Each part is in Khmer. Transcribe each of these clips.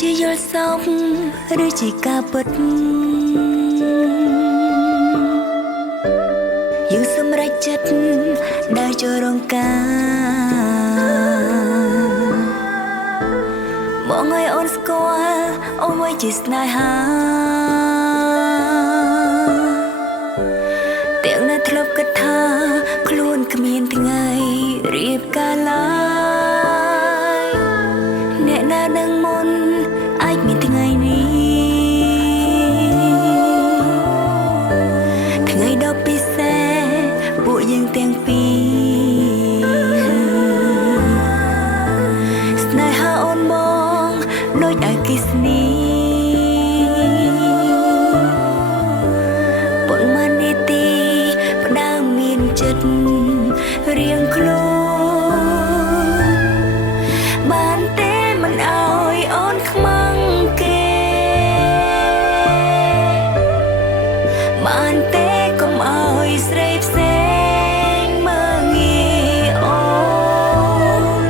ជាយល់សោកឬជាការពិតយើងសម្រេចចិត្តដើរចូលរងការបងឲ្យអូនស្គាល់អូនមួយជាស្នេហាទាំងនៅធ្លាប់គិតថាខ្លួនគ្មានថ្ងៃរៀបការឡើយអ្នកណានឹងមុនអាចមានថ្ងៃនេះថ្ងៃដ៏ពិសេសពួកយើងទាំងពីរស្នេហាអូនបងដូចអគ្គិសនីប៉ុន្មាននាទីផ្ដើមមានចិត្តរៀងខ្លួនបានទេមិនអោយអូនខ្មាំងគេបានទេកុំអោយស្រីផ្សេងមើងងាយអូន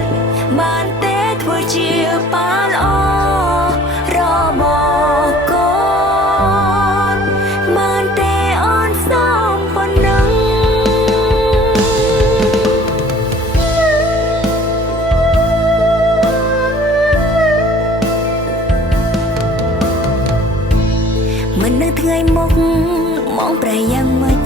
បានទេធ្វើជាប៉ាល្អរបស់កូនបានទេអូនសូមប៉ុណ្ណឹងមិននៅថ្ងៃមុខមកប្រែយ៉ាងម៉េច